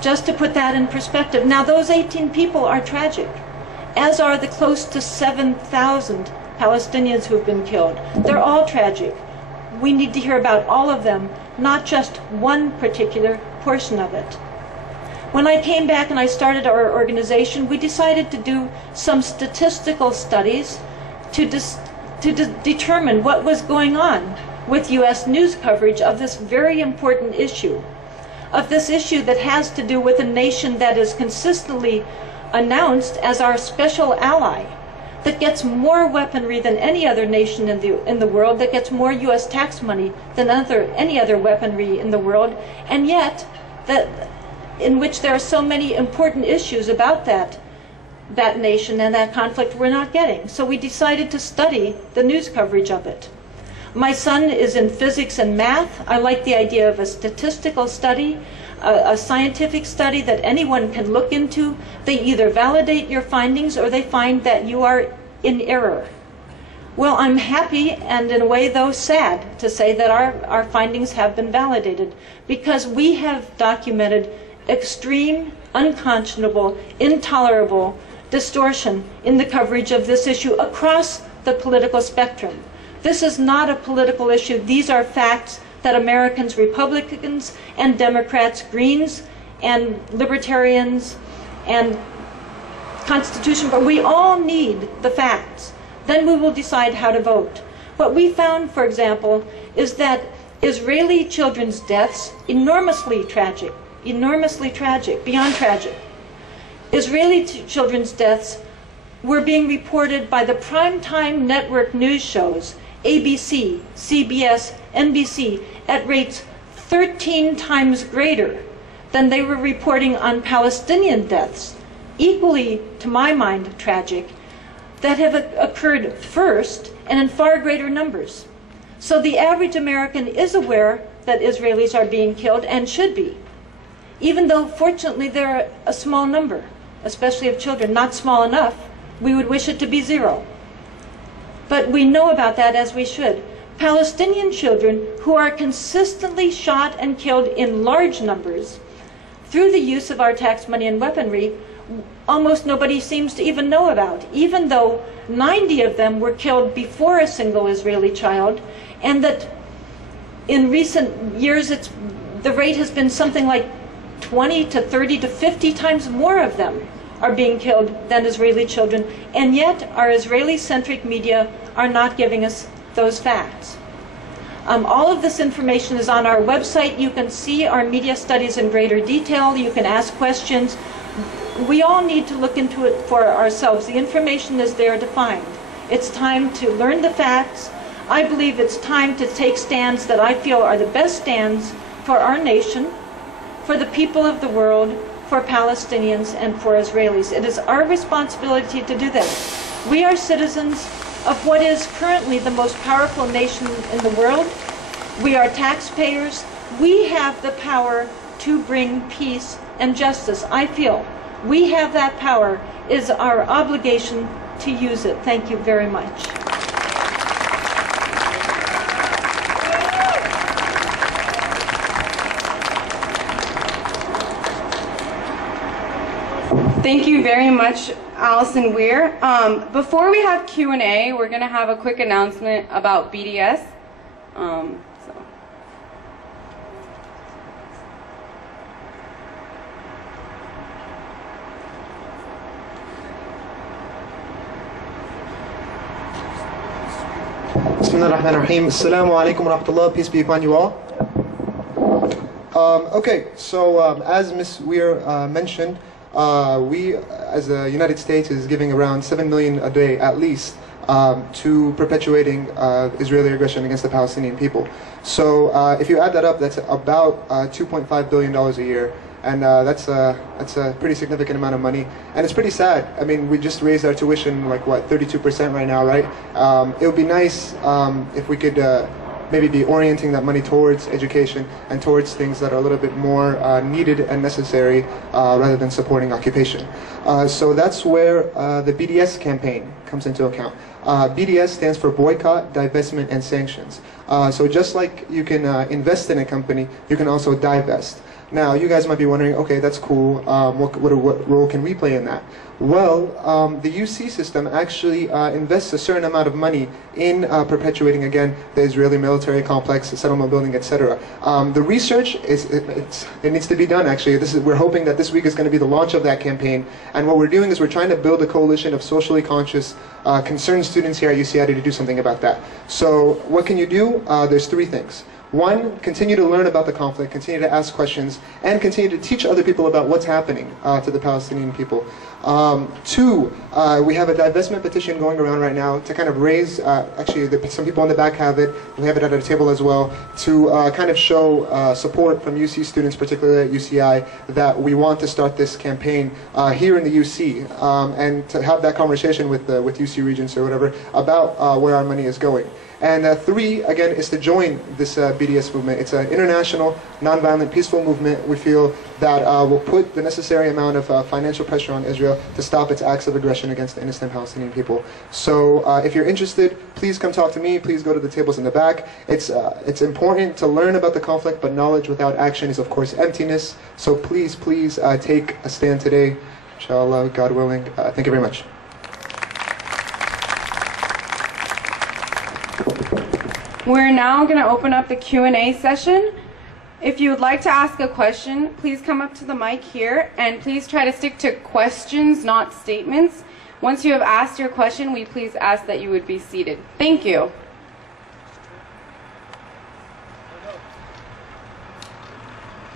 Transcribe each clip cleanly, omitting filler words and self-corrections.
Just to put that in perspective. Now, those 18 people are tragic, as are the close to 7,000 Palestinians who have been killed. They're all tragic. We need to hear about all of them, not just one particular portion of it. When I came back and I started our organization, we decided to do some statistical studies to determine what was going on with U.S. news coverage of this very important issue, of this issue that has to do with a nation that is consistently announced as our special ally, that gets more weaponry than any other nation in the world, that gets more U.S. tax money than any other weaponry in the world, and yet in which there are so many important issues about that nation and that conflict we're not getting. So we decided to study the news coverage of it. My son is in physics and math. I like the idea of a statistical study, a scientific study that anyone can look into. They either validate your findings or they find that you are in error. Well, I'm happy and in a way, though, sad to say that our findings have been validated, because we have documented extreme, unconscionable, intolerable distortion in the coverage of this issue across the political spectrum. This is not a political issue. These are facts that Americans, Republicans and Democrats, Greens and Libertarians and Constitution, but we all need the facts. Then we will decide how to vote. What we found, for example, is that Israeli children's deaths, enormously tragic, beyond tragic. Israeli children's deaths were being reported by the primetime network news shows, ABC, CBS, NBC, at rates 13 times greater than they were reporting on Palestinian deaths, equally, to my mind, tragic, that have occurred first and in far greater numbers. So the average American is aware that Israelis are being killed and should be, even though, fortunately, they're a small number, especially of children, not small enough. We would wish it to be zero. But we know about that, as we should. Palestinian children who are consistently shot and killed in large numbers through the use of our tax money and weaponry, almost nobody seems to even know about, even though 90 of them were killed before a single Israeli child, and that in recent years the rate has been something like 20 to 30 to 50 times more of them are being killed than Israeli children, and yet our Israeli-centric media are not giving us those facts. All of this information is on our website. You can see our media studies in greater detail. You can ask questions. We all need to look into it for ourselves. The information is there to find. It's time to learn the facts. I believe it's time to take stands that I feel are the best stands for our nation, for the people of the world, for Palestinians and for Israelis. It is our responsibility to do that. We are citizens of what is currently the most powerful nation in the world. We are taxpayers. We have the power to bring peace and justice. I feel we have that power. It is our obligation to use it. Thank you very much. Thank you very much, Allison Weir. Before we have Q&A, we're going to have a quick announcement about BDS. Bismillah ar-Rahman ar-Rahim. Assalamu alaikum wa rahmatullah. Peace be upon you all. Okay, so as Ms. Weir mentioned, we, as the United States, is giving around $7 million a day at least to perpetuating Israeli aggression against the Palestinian people. So if you add that up, that's about $2.5 billion a year, and that's a pretty significant amount of money. And it's pretty sad. I mean, we just raised our tuition like what, 32% right now, right? It would be nice if we could maybe be orienting that money towards education and towards things that are a little bit more needed and necessary rather than supporting occupation. So that's where the BDS campaign comes into account. BDS stands for Boycott, Divestment, and Sanctions. So just like you can invest in a company, you can also divest. Now, you guys might be wondering, okay, that's cool. What role can we play in that? Well, the UC system actually invests a certain amount of money in perpetuating, again, the Israeli military complex, the settlement building, etc. The research, it needs to be done, actually. We're hoping that this week is going to be the launch of that campaign. And what we're doing is we're trying to build a coalition of socially conscious, concerned students here at UCI to do something about that. So what can you do? There's three things. One, continue to learn about the conflict, continue to ask questions, and continue to teach other people about what's happening to the Palestinian people. Two, we have a divestment petition going around right now to kind of raise, actually some people on the back have it, we have it at a table as well, to kind of show support from UC students, particularly at UCI, that we want to start this campaign here in the UC, and to have that conversation with UC Regents or whatever about where our money is going. And three, again, is to join this BDS movement. It's an international, nonviolent, peaceful movement. We feel that will put the necessary amount of financial pressure on Israel to stop its acts of aggression against the innocent Palestinian people. So if you're interested, please come talk to me. Please go to the tables in the back. It's important to learn about the conflict, but knowledge without action is, of course, emptiness. So please, please take a stand today. Inshallah, God willing. Thank you very much. We're now going to open up the Q&A session. If you would like to ask a question, please come up to the mic here, and please try to stick to questions, not statements. Once you have asked your question, we please ask that you would be seated. Thank you.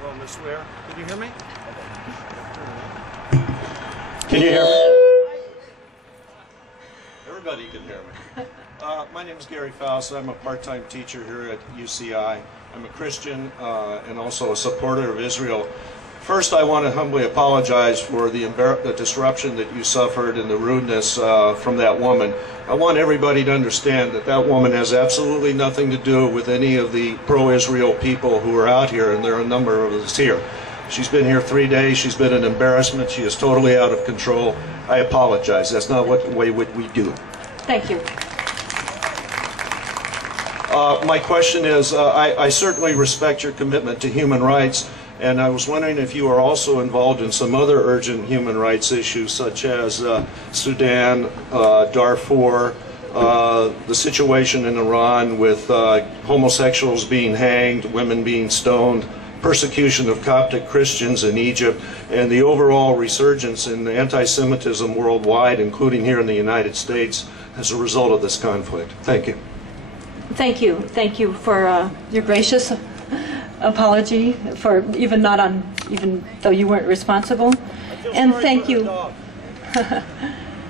Hello, Ms. Ware. Can you hear me? Can you hear me? Everybody can hear me. My name is Gary Faust. I'm a part-time teacher here at UCI. I'm a Christian and also a supporter of Israel. First, I want to humbly apologize for the disruption that you suffered and the rudeness from that woman. I want everybody to understand that that woman has absolutely nothing to do with any of the pro-Israel people who are out here, and there are a number of us here. She's been here 3 days. She's been an embarrassment. She is totally out of control. I apologize. That's not the way we do. Thank you. My question is, I certainly respect your commitment to human rights, and I was wondering if you are also involved in some other urgent human rights issues, such as Sudan, Darfur, the situation in Iran with homosexuals being hanged, women being stoned, persecution of Coptic Christians in Egypt, and the overall resurgence in anti-Semitism worldwide, including here in the United States, as a result of this conflict. Thank you. Thank you. Thank you for your gracious apology for even though you weren't responsible. And thank you. Well,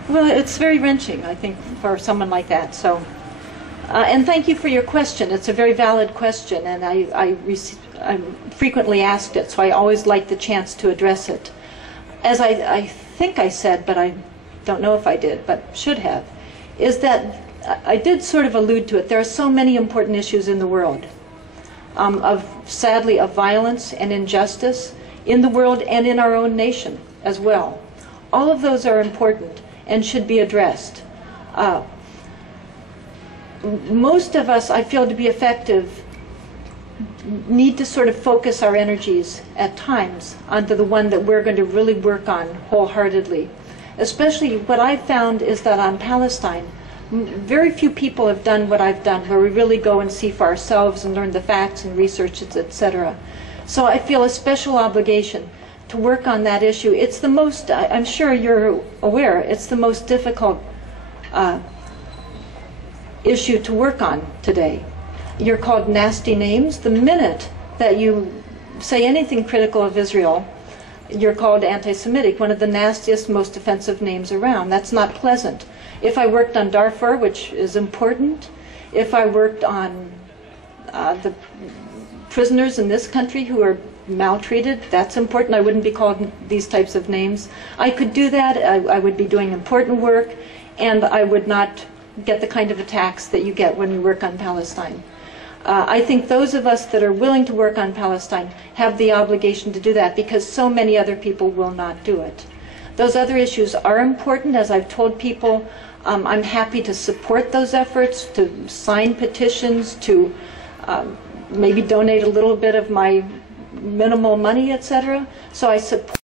it's very wrenching, I think, for someone like that. So, and thank you for your question. It's a very valid question, and I'm frequently asked it, so I always like the chance to address it. As I think I said, but I don't know if I did, but should have, is that I did sort of allude to it. There are so many important issues in the world, sadly, of violence and injustice in the world and in our own nation as well. All of those are important and should be addressed. Most of us, I feel, to be effective, need to sort of focus our energies at times onto the one that we're going to really work on wholeheartedly. Especially what I've found is that on Palestine, very few people have done what I've done, where we really go and see for ourselves and learn the facts and research it, etc. So I feel a special obligation to work on that issue. It's the most, I'm sure you're aware, it's the most difficult issue to work on today. You're called nasty names. The minute that you say anything critical of Israel, you're called anti-Semitic, one of the nastiest, most offensive names around. That's not pleasant. If I worked on Darfur, which is important, if I worked on the prisoners in this country who are maltreated, that's important. I wouldn't be called these types of names. I could do that. I would be doing important work, and I would not get the kind of attacks that you get when you work on Palestine. I think those of us that are willing to work on Palestine have the obligation to do that, because so many other people will not do it. Those other issues are important. As I've told people, I'm happy to support those efforts, to sign petitions, to maybe donate a little bit of my minimal money, etc. So I support